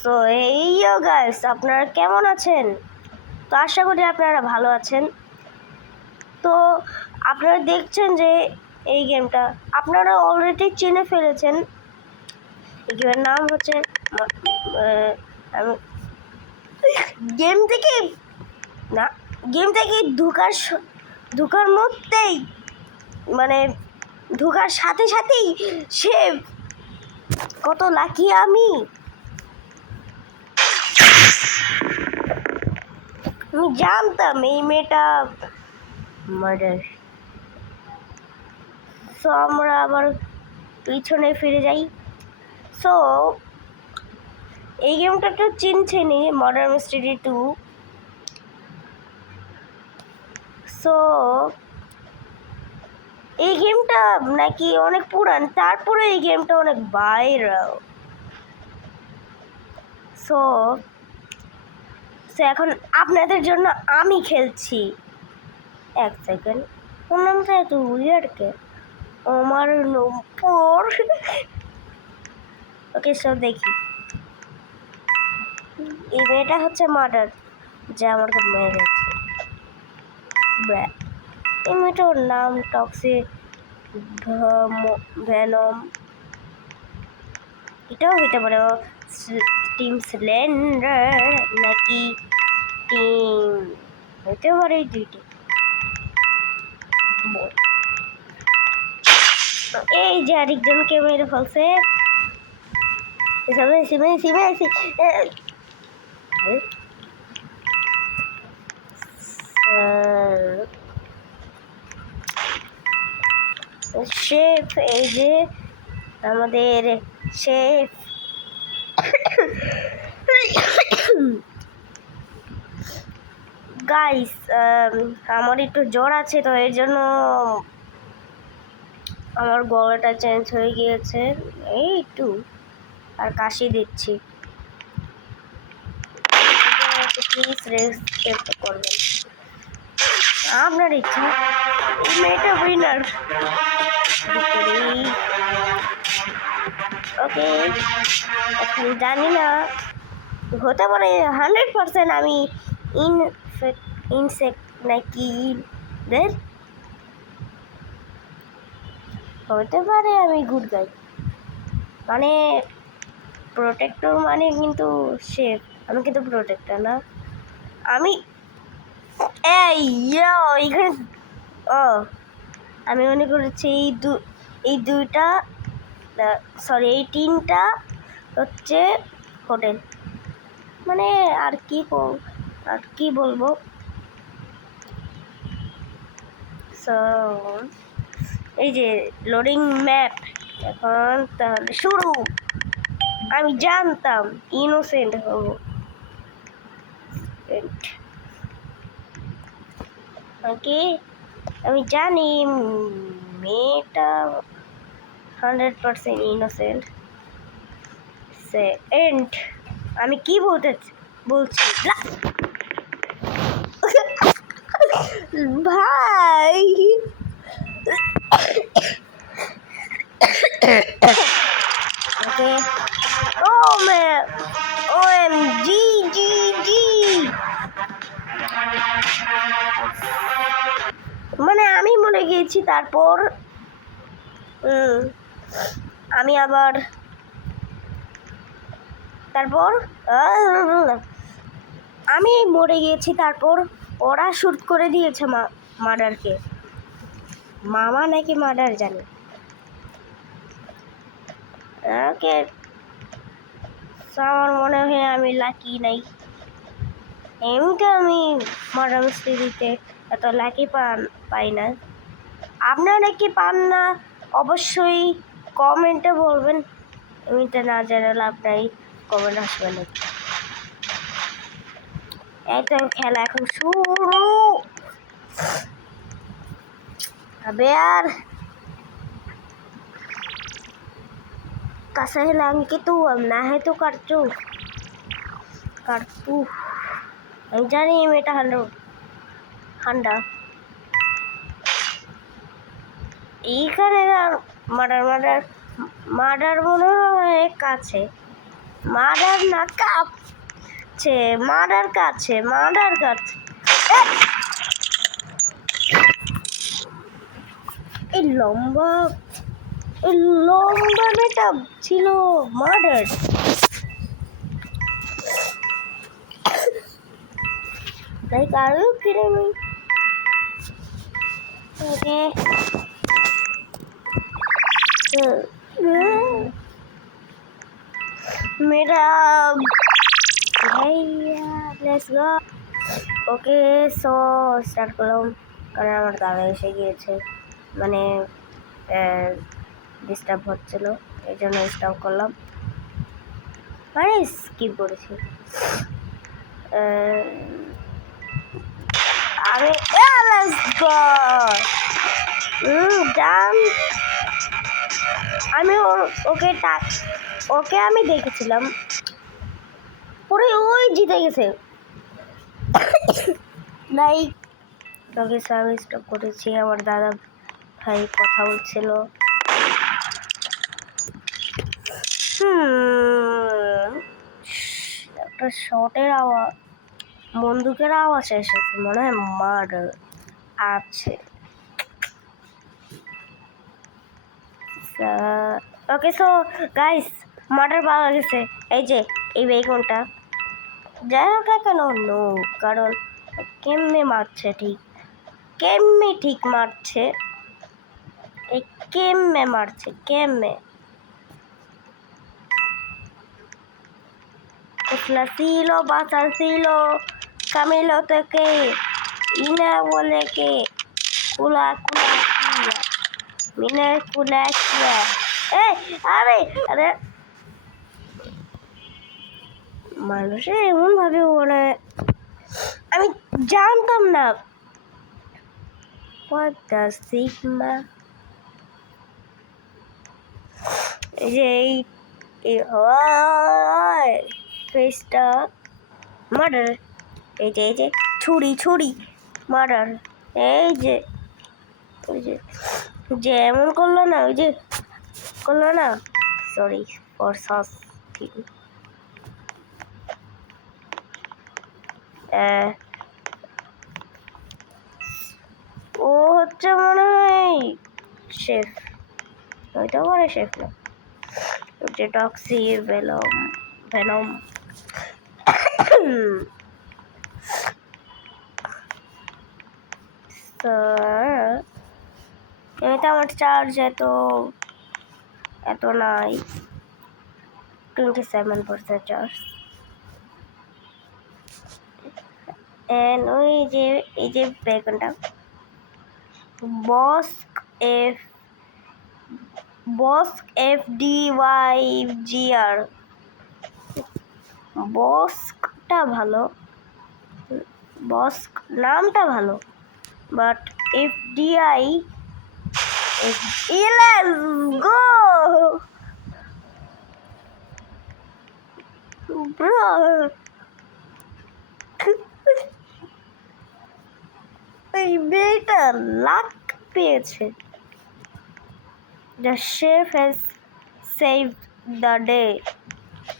So এই guys, আপনারা কেমন আছেন? তো আশা করি আপনারা ভালো আছেন। তো আপনারা দেখছেন যে এই গেমটা আপনারা অলরেডি চিনে ফেলেছেন। এই গেমের নাম হচ্ছে গেম থেকে না গেম থেকে ঢুকার মধ্যেই মানে ঢুকার সাথে সাথেই সে কত লাকি আমি জানতাম এই মেয়েটা মার্ডার। সো আমরা আবার পিছনে ফিরে যাই। সো এই গেমটা তো চিনছেনই, মার্ডার মিস্ট্রি 2। সো এই গেমটা নাকি অনেক পুরান, তারপরে এই গেমটা অনেক ভাইরাল। সো এখন আপনাদের জন্য আমি খেলছি। এক সেকেন্ড, ওর নামটা এত উইয়ার্ড কে? আমার নম্বর ওকে, সব দেখি। এই মেয়েটা হচ্ছে মার্ডার, যে আমাকে মেরেছে। এই মেয়েটার নাম টক্সিক ভেনম, এটাও হইতে পারে। টিম স্লেন্ডার নাকি টিম হইতে পারে, এই দুইটি। এই যে আরেকজনকে মেরে ফেলছে। শেফ, এই যে আমাদের শেফ। গাইস, আমার একটু জ্বর আছে, তো এর জন্য আমার গলাটা চেঞ্জ হয়ে গিয়েছে। এই একটু আর কাশি দিচ্ছি। প্লিজ রেসপেক্ট করবেন, আপনার ইচ্ছা। এই মেয়েটা উইনার। ওকে, এখন জানি না, হতে পারে 100% আমি ইনসেক্ট নাকি দের, হতে পারে আমি গুড গাই। মানে প্রোটেক্টর মানে কিন্তু সেফ, আমি কিন্তু প্রোটেক্টর না। আমি এইখানে আমি মনে করেছি এই দুইটা, সরি এই তিনটা হচ্ছে হোটেল। মানে আর কি বলবো। সো এই যে লোডিং ম্যাপ, এখন তাহলে শুরু। আমি জানতাম ইনোসেন্ট হব। ওকে, আমি জানি মেয়েটা 100% ইনোসেন্ট। সেন্ট আমি কি বলছি ভাই। ওকে, OMG মানে আমি মরে গিয়েছি। তারপর আমি মরে গিয়েছি। তারপর ওরা শুট করে দিয়েছে মার্ডারকে। মামা নাকি মার্ডার জানে। ওকে, আমার মনে হয় আমি লাকি নাই। এমনিতে আমি মার্ডার মিস্ট্রিতে এত লাকি পাই না। আপনারা কি পান না? অবশ্যই কমেন্টে বলবেন। এমনিতে না জানালে আপনার কমেন্ট আসবে না। এত খেলা এখন শুরু হবে। আর कैसा हिलाएंगे कि तू अब ना है तो कर तू আমি জানি এই মেয়েটা ঠান্ডা। এইখানে মার্ডার মনে হয় কাছে। মার্ডার না কাছে, মার্ডার কাছে, মার্ডার কাছে। এই লম্বা মেয়েটা ছিল murder. Like, are you kidding me? Okay. मेरा भैया let's go. Okay so start করলাম, কারণ আমার দাদা এসে গিয়েছে, মানে ডিস্টার্ব হচ্ছিল, এই জন্য স্টপ করলাম, মানে স্কিপ করেছি। আমি let's go. ডান। আমি ওকে আমি দেখেছিলাম, পরে ওই জিতে গেছে। লাইক ওকে সার্ভিস স্টপ করেছি, আমার দাদা ভাই কথা বলছিল। একটা শটের আওয়াজ, বন্দুকের আওয়াজ এসেছে, মনে হয় মার্ডার আছে। ওকে সো গাইস, মার্ডার পাওয়া গেছে। এই যে এই বেগুনটা, যাই হোক কেন নো, কারণ কেমনে মারছে, ঠিক মারছে, এই কেমনে মারছে, কেমনে ছিল বাসা ছিল কামিলো থেকে ইনা বলে কে কুলা কিয়া মিনে কুলা কিয়া। আরে আরে মানুষে এমন ভাবে বলে, আমি জানতাম না। What the Sigma? এই যে ফেসটা মার্ডার, এই যে ছুরি মার্ডার, এই যে এমন করলো না, ওই যে করলো না, সরি ফর সস। ও হচ্ছে মনে হয় শেফ, ওইটা পরে শেফ না, যে টক্সি ভেনম। এমনিতে আমার চার্জ এত নাই, 27% চার্জ। ওই যে এই যে বেগুনটা বস্ক FDYGR, বস্কটা ভালো, বস্ক নামটা ভালো, but FDI let's go bro. এই মেয়েটা লাক পেয়েছে। The chef has saved the day.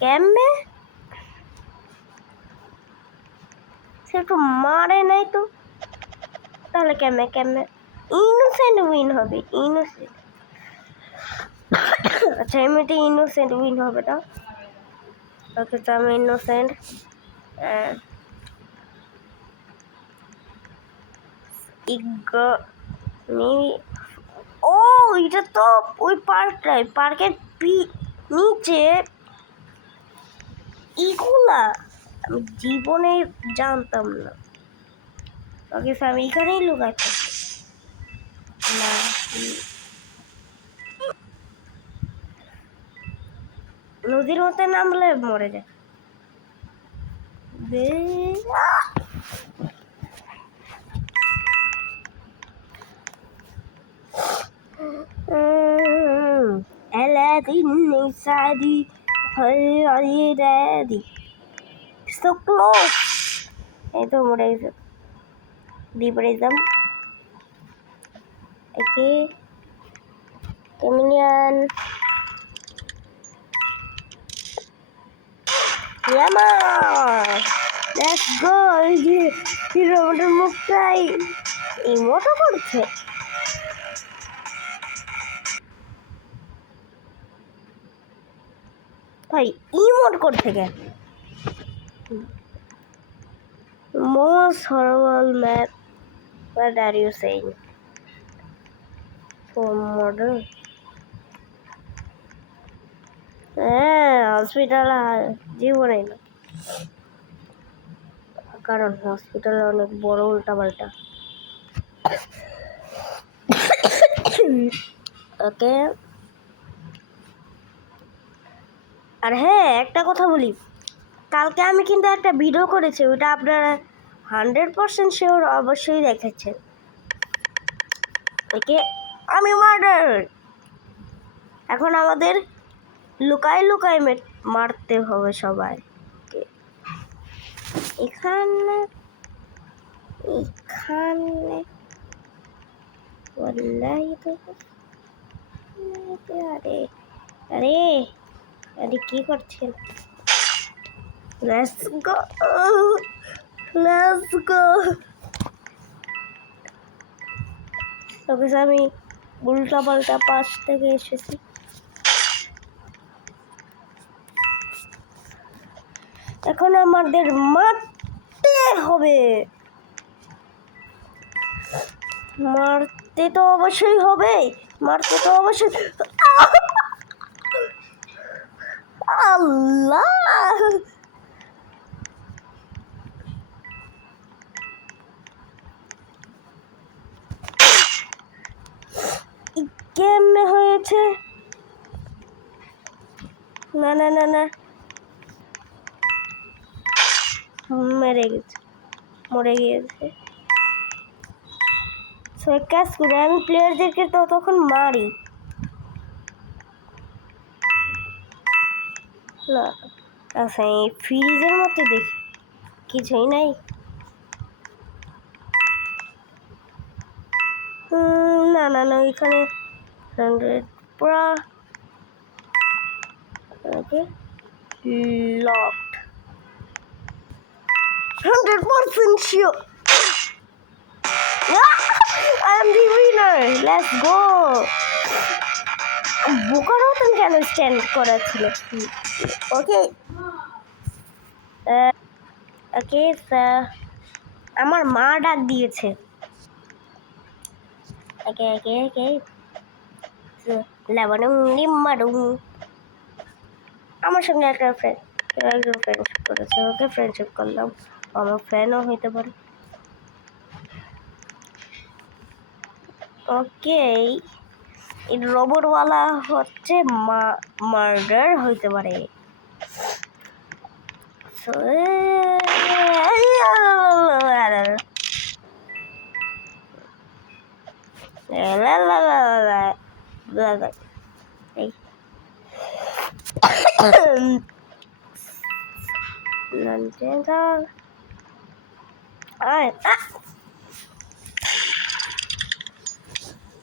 কেমনে সে একটু মারে নাই তো, তাহলে কেমনে ইনোসেন্ট উইন হবে, ইনোসেন্ট। আচ্ছা এমনিতে ইনোসেন্ট উইন হবে না, ওকে তো আমি ইনোসেন্ট। ও এটা তো ওই পার্কের নিচে ইগুলা আমি জীবনে জানতাম না। ওকে আমি এখানেই লুকাই থাকি না, নদীর মধ্যে নামলে মরে যায়। ألذني سعدي عيدادي so close. এই তো মরে গেছে, depression. Okay ক্যামিলিয়ান Yama let's go. এই যে রোবটের মুখটাই ইমোটও করছে। ভাই ইমোট করছে কেন? Most horrible map. What are you saying? For model? হ্যাঁ হসপিটাল জীবনে না, কারণ হসপিটালে অনেক বড় উল্টাপাল্টা। ওকে, আর হ্যাঁ একটা কথা বলি, কালকে আমি কিন্তু একটা ভিডিও করেছি, ওটা আপনারা 100% শিওর অবশ্যই দেখেছেন। ওকে, আমি মার্ডার। এখন আমাদের লুকাই লুকাই মারতে হবে সবাই। এখানে এখানে আরে আরে আরে কি করছেন? Let's go. Let's go. ওকে, আমি উল্টা পাল্টা পাশ থেকে এসেছি। এখন আমাদের মারতে হবে। মারতে তো অবশ্যই হবে, মারতে তো অবশ্যই। আল্লাহ, কেমনে হয়েছে? না না না না, মেরে গেছে, মরে গিয়েছে। এক কাজ করে আমি প্লেয়ারদেরকে তো তখন মারি না। আচ্ছা, এই ফ্রিজের মধ্যে দেখি কিছুই নাই। না না না, ওইখানে 100 পুরা okay locked, 100% sure. I am the winner. Let's go. বোকার মতন কেন স্ট্যান্ড করা ছিল? ওকে ওকে, আমার মা ডাক দিয়েছে। ওকে ওকে ওকে, লেবানুম নিম্মাডুম। আমার সঙ্গে একটা ফ্রেন্ডশিপ করেছে, ওকে ফ্রেন্ডশিপ করলাম, আমার ফ্যানও হইতে পারে। ওকে, এই রোবটওয়ালা হচ্ছে মার্ডার হইতে পারে।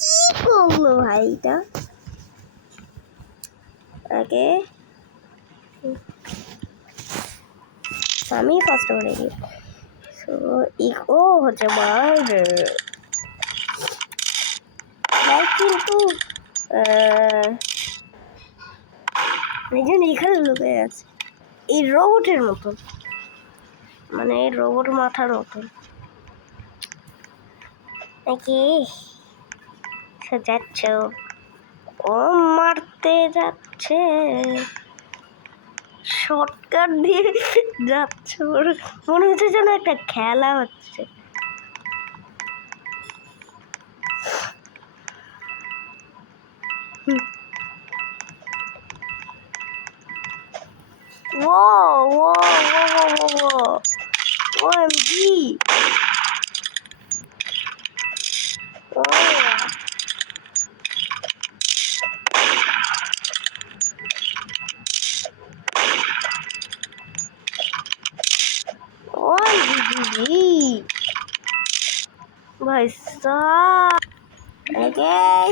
কি করলো ভাইটা? ওকে, আমি ফার্স্ট করে গিয়ে ও হচ্ছে মার্ডার। কিন্তু এখানে লুকে আছে এই রোবটের মতন, মানে এই রোবট মাথার মতন। নাকি যাচ্ছ? ও মারতে যাচ্ছে, শর্টকাট দিয়ে যাচ্ছে, মনে হচ্ছে যেন একটা খেলা হচ্ছে। Whoa, whoa, whoa, whoa, whoa. OMG. Oh. OMG. ভাই সাব। Okay.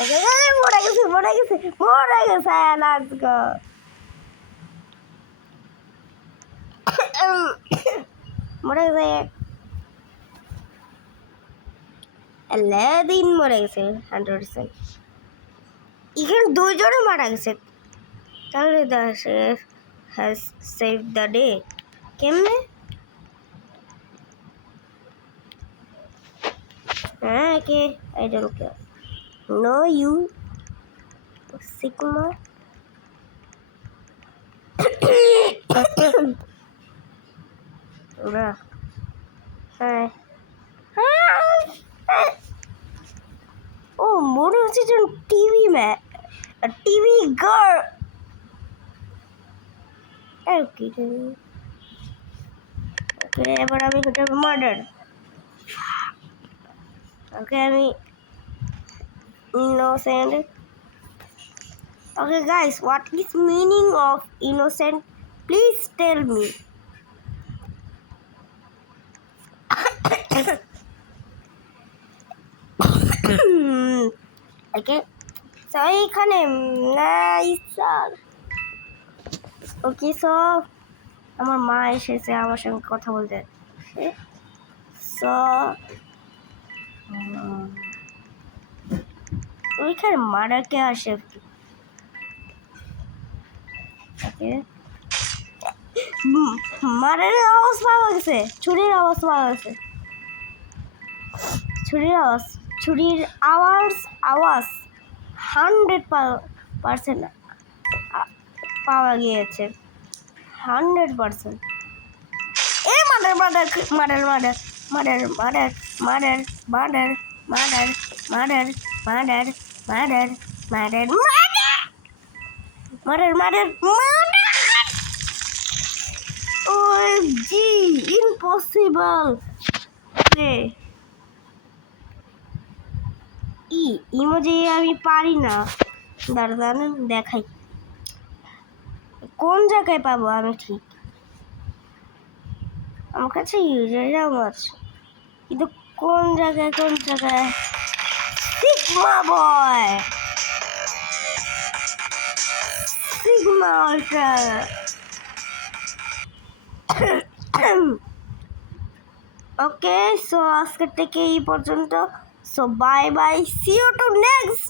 Okay, মরে গেছে। Let's go. মরে গেছে। আলাদিন মরে গেছে 100%। এখানে দুইজনও মারা গেছে। তাহলে the chef has save the day. কেমনে? হ্যাঁ, কে? I don't care. No you sigma. ওরা হ্যাঁ, ও মনে হচ্ছে যেন টিভি টিভি গার্ল। ওকে, এবার আমি হতে হবে মার্ডার। ওকে, আমি innocent. Okay guys, what is meaning of innocent? Please tell me. Okay, so এখানে স্যার। ওকে, সো আমার মা এসেছে আমার সঙ্গে কথা বলতে। সো ওইখানে মারাকে আসে। ওকে, মারার আওয়াজ পাওয়া গেছে, ছুরির আওয়াজ পাওয়া গেছে, ছুরির আওয়াজ 100% পাওয়া গিয়েছে। 100%। A murder murder murder murder murder murder murder murder murder murder murder murder murder murder murder OMG, impossible. Emoji আমি পারি না। দাঁড়ান দেখাই কোন জায়গায় পাবো আমি। ঠিক আমার কাছে ইউজাররাও আছে, কিন্তু কোন জায়গায় sigma boy, sigma ultra. Okay, so আজকের থেকে এই পর্যন্ত। So bye bye, see you to next